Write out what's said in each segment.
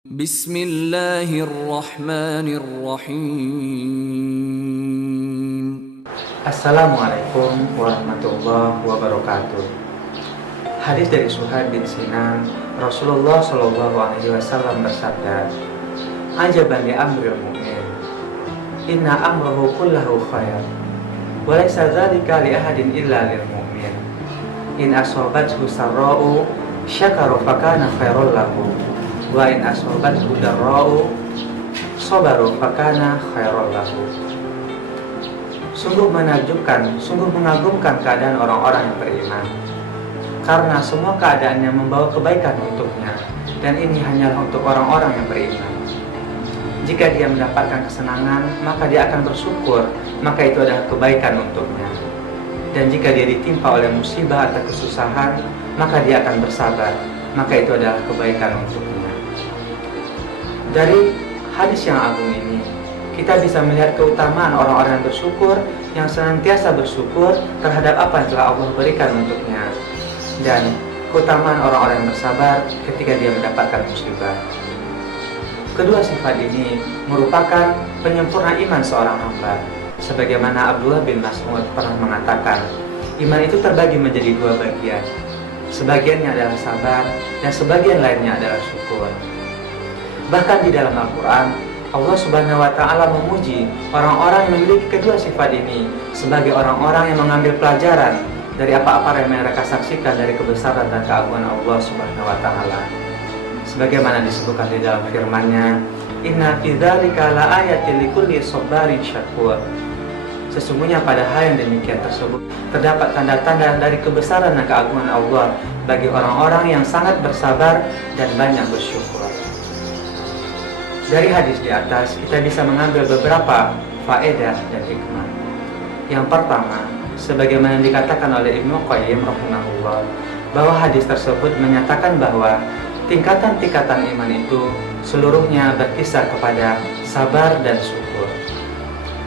Bismillahirrahmanirrahim. Assalamualaikum warahmatullahi wabarakatuh. Hadis dari Suhaib bin Sinan, Rasulullah SAW bersabda, "Ajaban li amril mu'min, inna amrahu kullahu khair, wa laysa dzalika li ahadin illa lil mu'min. In asabathu sarra'u syakara fakana khairul lahu, wa in asabathu darra'u sabaru fakana khairul lahu." Sungguh menakjubkan, sungguh mengagumkan keadaan orang-orang yang beriman, karena semua keadaannya membawa kebaikan untuknya, dan ini hanyalah untuk orang-orang yang beriman. Jika dia mendapatkan kesenangan, maka dia akan bersyukur, maka itu adalah kebaikan untuknya. Dan jika dia ditimpa oleh musibah atau kesusahan, maka dia akan bersabar, maka itu adalah kebaikan untuknya. Dari hadis yang agung ini, kita bisa melihat keutamaan orang-orang yang bersyukur, yang senantiasa bersyukur terhadap apa yang telah Allah berikan untuknya, dan keutamaan orang-orang yang bersabar ketika dia mendapatkan musibah. Kedua sifat ini merupakan penyempurna iman seorang hamba. Sebagaimana Abdullah bin Mas'ud pernah mengatakan, iman itu terbagi menjadi dua bagian. Sebagiannya adalah sabar, dan sebagian lainnya adalah syukur. Bahkan di dalam Al-Quran, Allah Subhanahu wa Ta'ala memuji orang-orang yang memiliki kedua sifat ini sebagai orang-orang yang mengambil pelajaran dari apa-apa yang mereka saksikan dari kebesaran dan keagungan Allah Subhanahu wa Ta'ala. Sebagaimana disebutkan di dalam firman-Nya, "Inna fi dzalika laayatil likulli sabarin syakur." Sesungguhnya pada hal yang demikian tersebut terdapat tanda-tanda dari kebesaran dan keagungan Allah bagi orang-orang yang sangat bersabar dan banyak bersyukur. Dari hadis di atas kita bisa mengambil beberapa faedah dan hikmah. Yang pertama, sebagaimana dikatakan oleh Ibnu Qayyim rahimahullah, bahwa hadis tersebut menyatakan bahwa tingkatan-tingkatan iman itu seluruhnya berkisar kepada sabar dan syukur.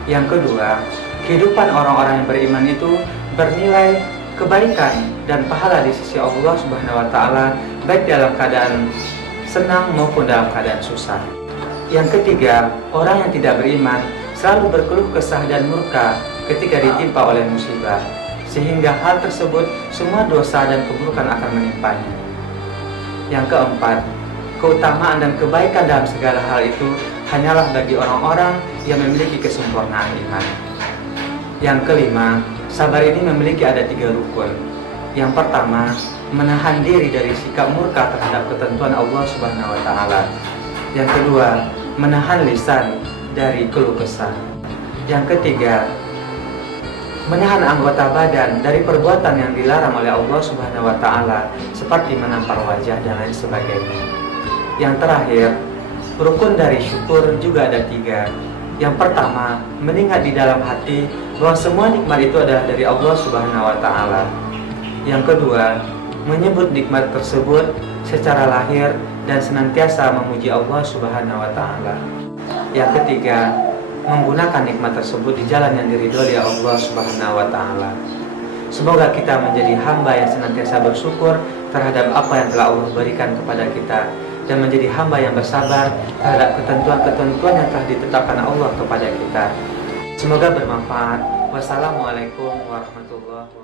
Yang kedua, kehidupan orang-orang yang beriman itu bernilai kebaikan dan pahala di sisi Allah Subhanahu wa Ta'ala, baik dalam keadaan senang maupun dalam keadaan susah. Yang ketiga, orang yang tidak beriman selalu berkeluh kesah dan murka ketika ditimpa oleh musibah, sehingga hal tersebut semua dosa dan keburukan akan menimpanya. Yang keempat, keutamaan dan kebaikan dalam segala hal itu hanyalah bagi orang-orang yang memiliki kesempurnaan iman. Yang kelima, sabar ini memiliki ada 3 rukun. Yang pertama, menahan diri dari sikap murka terhadap ketentuan Allah Subhanahu wa Ta'ala. Yang kedua, menahan lisan dari keluh kesah. Yang ketiga, menahan anggota badan dari perbuatan yang dilarang oleh Allah Subhanahu wa Ta'ala, seperti menampar wajah dan lain sebagainya. Yang terakhir, rukun dari syukur juga ada 3. Yang pertama, mengingat di dalam hati bahwa semua nikmat itu adalah dari Allah Subhanahu wa Ta'ala. Yang kedua, menyebut nikmat tersebut secara lahir dan senantiasa memuji Allah Subhanahu wa Ta'ala. Yang ketiga, menggunakan nikmat tersebut di jalan yang diridhoi oleh Allah Subhanahu wa Ta'ala. Semoga kita menjadi hamba yang senantiasa bersyukur terhadap apa yang telah Allah berikan kepada kita, dan menjadi hamba yang bersabar terhadap ketentuan-ketentuan yang telah ditetapkan Allah kepada kita. Semoga bermanfaat. Wassalamualaikum warahmatullahi wabarakatuh.